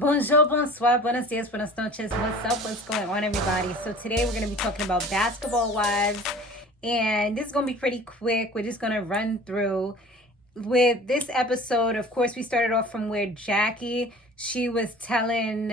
Bonjour, bonsoir, buenos dias, buenas noches. What's up? What's going on, everybody? So today we're going to be talking about basketball wives, and this is going to be pretty quick. We're just going to run through with this episode. Of course, we started off from where Jackie, she was telling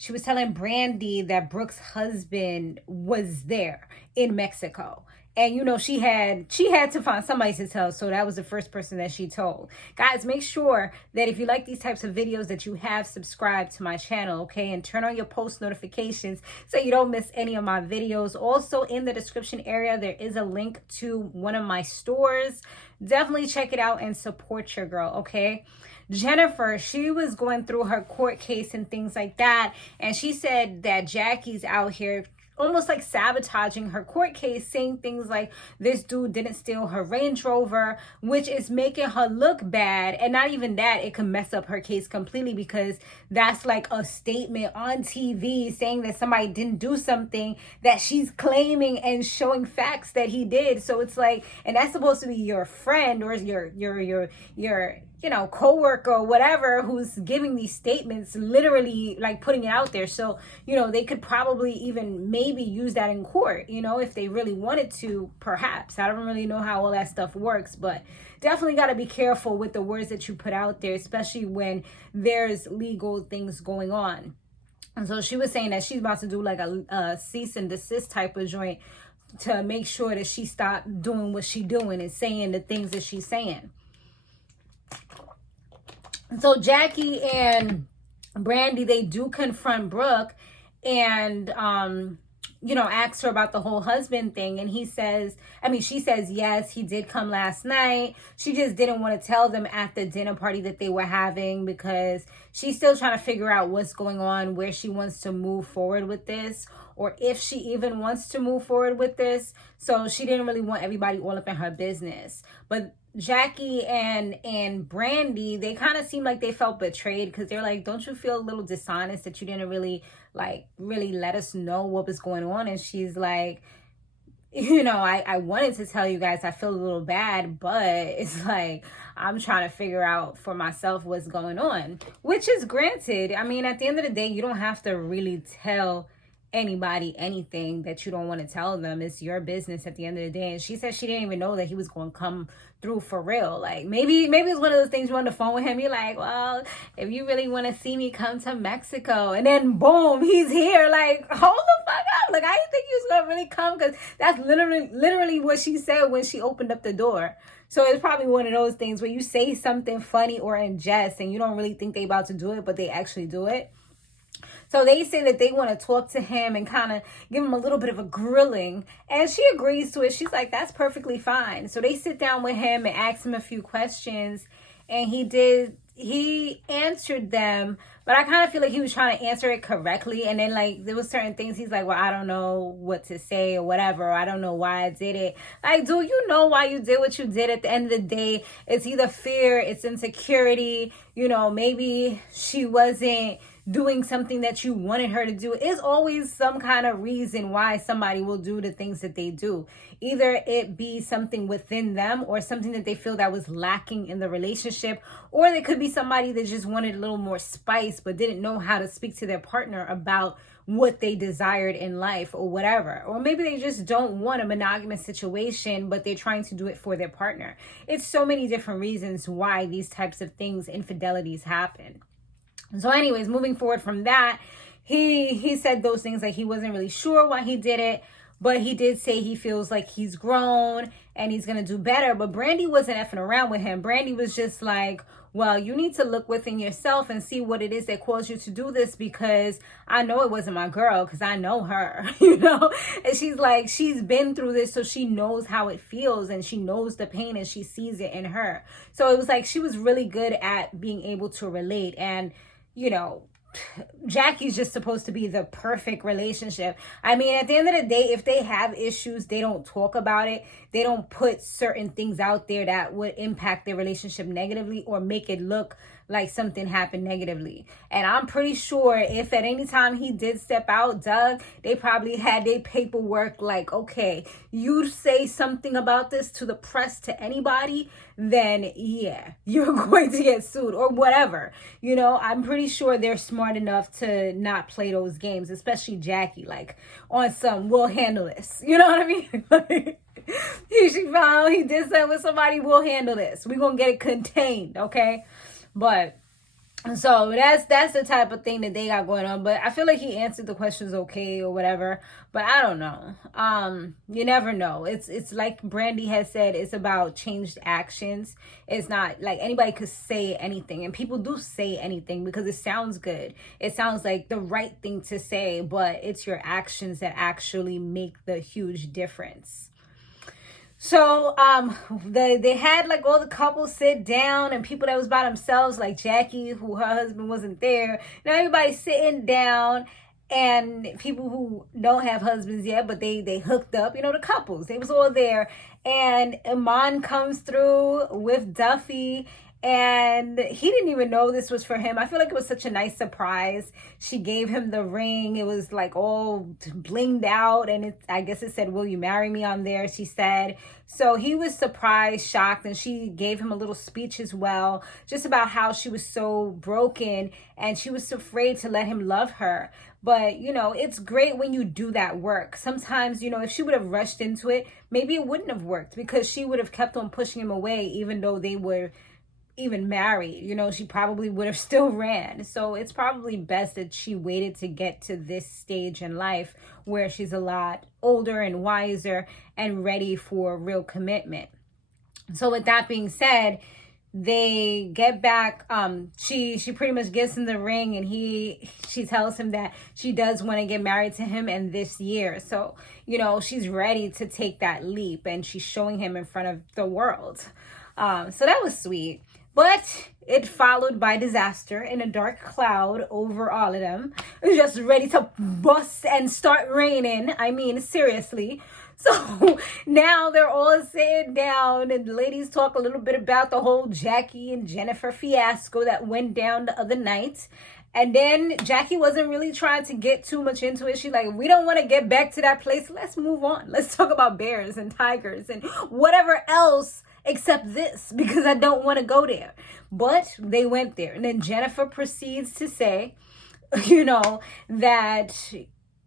Brandi that Brooke's husband was there in Mexico. And, you know, she had to find somebody to tell. So that was the first person that she told. Guys, make sure that if you like these types of videos that you have subscribed to my channel, okay? And turn on your post notifications so you don't miss any of my videos. Also, in the description area, there is a link to one of my stores. Definitely check it out and support your girl, okay? Jennifer, she was going through her court case and things like that. And she said that Jackie's out here almost like sabotaging her court case, saying things like this dude didn't steal her Range Rover, which is making her look bad. And not even that, it can mess up her case completely, because that's like a statement on TV saying that somebody didn't do something that she's claiming and showing facts that he did. So it's like, and that's supposed to be your friend or your coworker or whatever, who's giving these statements, literally like putting it out there. So, you know, they could probably even maybe use that in court, you know, if they really wanted to, perhaps. I don't really know how all that stuff works, but definitely got to be careful with the words that you put out there, especially when there's legal things going on. And so she was saying that she's about to do like a cease and desist type of joint to make sure that she stopped doing what she's doing and saying the things that she's saying. So Jackie and Brandi, they do confront Brooke and, asks her about the whole husband thing. And she says, yes, he did come last night. She just didn't want to tell them at the dinner party that they were having, because she's still trying to figure out what's going on, where she wants to move forward with this, or if she even wants to move forward with this. So she didn't really want everybody all up in her business. But Jackie and Brandi, they kind of seemed like they felt betrayed, because they're like, don't you feel a little dishonest that you didn't really let us know what was going on? And she's like, I wanted to tell you guys, I feel a little bad, but it's like, I'm trying to figure out for myself what's going on, which is granted. I mean, at the end of the day, you don't have to really tell anybody anything that you don't want to tell them. It's your business at the end of the day. And she said she didn't even know that he was going to come through for real. Like, maybe it's one of those things, you're on the phone with him, you're like, well, if you really want to see me, come to Mexico. And then boom, he's here. Like, hold the fuck up. Like, I didn't think he was going to really come, because that's literally what she said when she opened up the door. So it's probably one of those things where you say something funny or in jest and you don't really think they about to do it, but they actually do it. So they say that they want to talk to him and kind of give him a little bit of a grilling. And she agrees to it. She's like, that's perfectly fine. So they sit down with him and ask him a few questions. And he answered them. But I kind of feel like he was trying to answer it correctly. And then, like, there was certain things he's like, well, I don't know what to say or whatever. Or I don't know why I did it. Like, do you know why you did what you did? At the end of the day, it's either fear, it's insecurity. You know, maybe she wasn't doing something that you wanted her to do. It's always some kind of reason why somebody will do the things that they do. Either it be something within them or something that they feel that was lacking in the relationship, or they could be somebody that just wanted a little more spice but didn't know how to speak to their partner about what they desired in life or whatever. Or maybe they just don't want a monogamous situation, but they're trying to do it for their partner. It's so many different reasons why these types of things, infidelities, happen. So anyways, moving forward from that, he said those things, like he wasn't really sure why he did it, but he did say he feels like he's grown and he's going to do better. But Brandi wasn't effing around with him. Brandi was just like, well, you need to look within yourself and see what it is that caused you to do this, because I know it wasn't my girl, because I know her, And she's like, she's been through this, so she knows how it feels and she knows the pain and she sees it in her. So it was like she was really good at being able to relate. And Jackie's just supposed to be the perfect relationship. I mean, at the end of the day, if they have issues, they don't talk about it. They don't put certain things out there that would impact their relationship negatively or make it look like something happened negatively. And I'm pretty sure if at any time he did step out, Doug, they probably had their paperwork like, okay, you say something about this to the press, to anybody, then yeah, you're going to get sued or whatever. You know, I'm pretty sure they're smart enough to not play those games, especially Jackie, like on some, we'll handle this. You know what I mean? Like, she found he did something with somebody, we'll handle this. We're going to get it contained, okay? But so that's the type of thing that they got going on. But I feel like he answered the questions okay or whatever. But I don't know. You never know. It's like Brandi has said, it's about changed actions. It's not like anybody could say anything. And people do say anything because it sounds good. It sounds like the right thing to say, but it's your actions that actually make the huge difference. So they had like all the couples sit down and people that was by themselves, like Jackie, who her husband wasn't there. Now everybody's sitting down, and people who don't have husbands yet, but they hooked up, you know, the couples, they was all there. And Iman comes through with Duffy, and he didn't even know this was for him. I feel like it was such a nice surprise. She gave him the ring. It was like all blinged out, and I guess it said, "Will you marry me?" on there, she said. So he was surprised, shocked, and she gave him a little speech as well, just about how she was so broken and she was afraid to let him love her. But, you know, it's great when you do that work. Sometimes, you know, if she would have rushed into it, maybe it wouldn't have worked, because she would have kept on pushing him away, even though they were even married. You know, she probably would have still ran. So it's probably best that she waited to get to this stage in life where she's a lot older and wiser and ready for real commitment. So with that being said, they get back. She pretty much gives him the ring, and she tells him that she does want to get married to him in this year. So, you know, she's ready to take that leap, and she's showing him in front of the world. So that was sweet. But it followed by disaster in a dark cloud over all of them, just ready to bust and start raining. I mean, seriously. So now they're all sitting down, and the ladies talk a little bit about the whole Jackie and Jennifer fiasco that went down the other night. And then Jackie wasn't really trying to get too much into it. She's like, we don't want to get back to that place. Let's move on. Let's talk about bears and tigers and whatever else except this, because I don't want to go there. But they went there. And then Jennifer proceeds to say, you know, that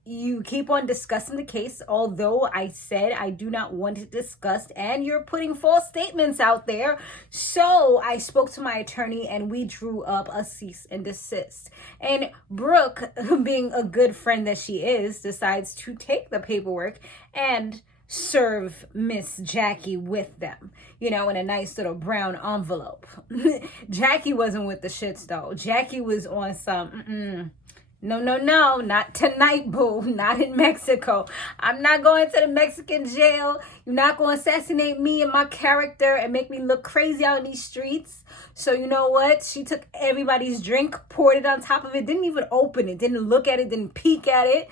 you keep on discussing the case, although I said I do not want it discussed, and you're putting false statements out there. So I spoke to my attorney, and we drew up a cease and desist. And Brooke, being a good friend that she is, decides to take the paperwork and serve Miss Jackie with them, you know, in a nice little brown envelope. Jackie wasn't with the shits though. Jackie was on some, no, not tonight, boo. Not in Mexico. I'm not going to the Mexican jail. You're not going to assassinate me and my character and make me look crazy out in these streets. So you know what? She took everybody's drink, poured it on top of it, didn't even open it, didn't look at it, didn't peek at it.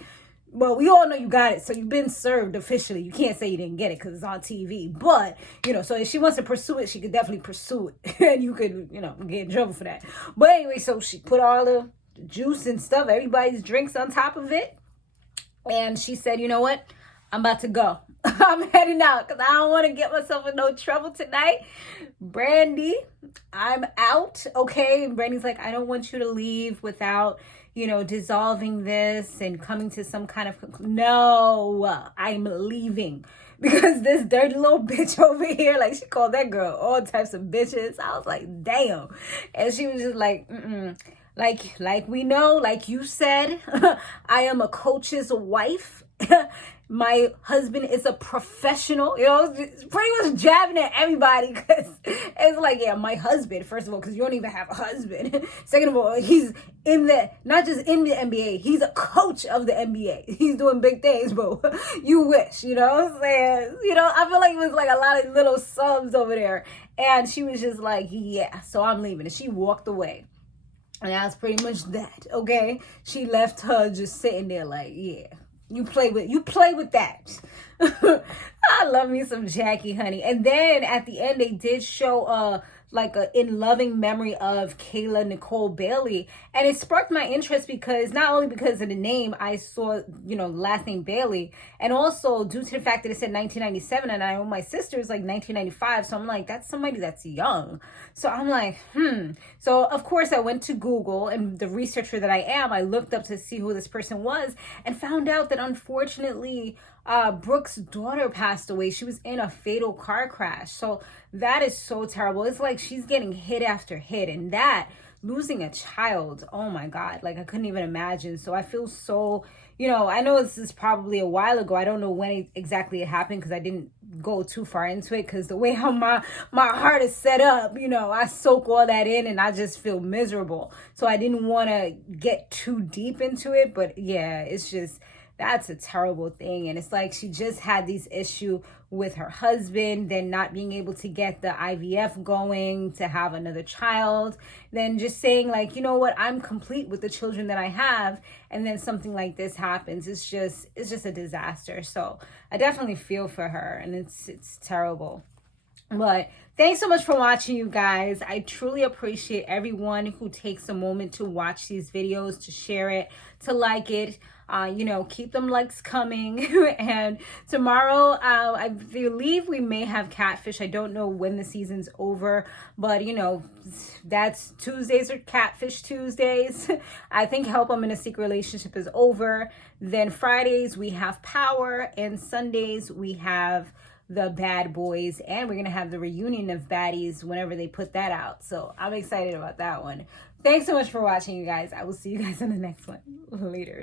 Well, we all know you got it, so you've been served officially. You can't say you didn't get it because it's on TV. But, you know, so if she wants to pursue it, she could definitely pursue it. And you could, you know, get in trouble for that. But anyway, so she put all the juice and stuff, everybody's drinks on top of it. And she said, you know what? I'm about to go. I'm heading out because I don't want to get myself in no trouble tonight. Brandi, I'm out. Okay. And Brandi's like, I don't want you to leave without, you know, dissolving this and coming to some kind of, no, I'm leaving. Because this dirty little bitch over here, like she called that girl all types of bitches. I was like, damn. And she was just like, like we know, like you said, I am a coach's wife. My husband is a professional, you know, pretty much jabbing at everybody, because it's like, yeah, my husband, first of all, because you don't even have a husband. Second of all, he's in the, not just in the NBA, he's a coach of the NBA. He's doing big things, bro. You wish, you know what I'm saying? You know, I feel like it was like a lot of little subs over there. And she was just like, yeah, so I'm leaving. And she walked away. And that's pretty much that, okay? She left her just sitting there like, yeah. You play with that. I love me some Jackie, honey. And then at the end, they did show like a in loving memory of Kayla Nicole Bailey. And it sparked my interest because not only because of the name, I saw, you know, last name Bailey, and also due to the fact that it said 1997 and I know my sister's like 1995. So I'm like, that's somebody that's young. So I'm like, So of course I went to Google, and the researcher that I am, I looked up to see who this person was and found out that unfortunately Brooke's daughter passed away. She was in a fatal car crash. So that is so terrible. It's like she's getting hit after hit, and that losing a child, oh my God, like I couldn't even imagine. So I feel so, you know, I know this is probably a while ago. I don't know when exactly it happened because I didn't go too far into it, because the way how my heart is set up, you know, I soak all that in and I just feel miserable. So I didn't want to get too deep into it, but yeah, it's just, that's a terrible thing. And it's like she just had these issue with her husband, then not being able to get the IVF going to have another child, then just saying like, you know what, I'm complete with the children that I have, and then something like this happens. It's just a disaster. So I definitely feel for her, and it's terrible. But thanks so much for watching, you guys. I truly appreciate everyone who takes a moment to watch these videos, to share it, to like it. You know, keep them likes coming. And tomorrow, I believe we may have catfish. I don't know when the season's over, but you know, that's Tuesdays are catfish Tuesdays. I think Help I'm in a Secret Relationship is over. Then Fridays we have Power, and Sundays we have the Bad Boys, and we're gonna have the reunion of baddies whenever they put that out. So I'm excited about that one. Thanks so much for watching, you guys. I will see you guys in the next one. Later.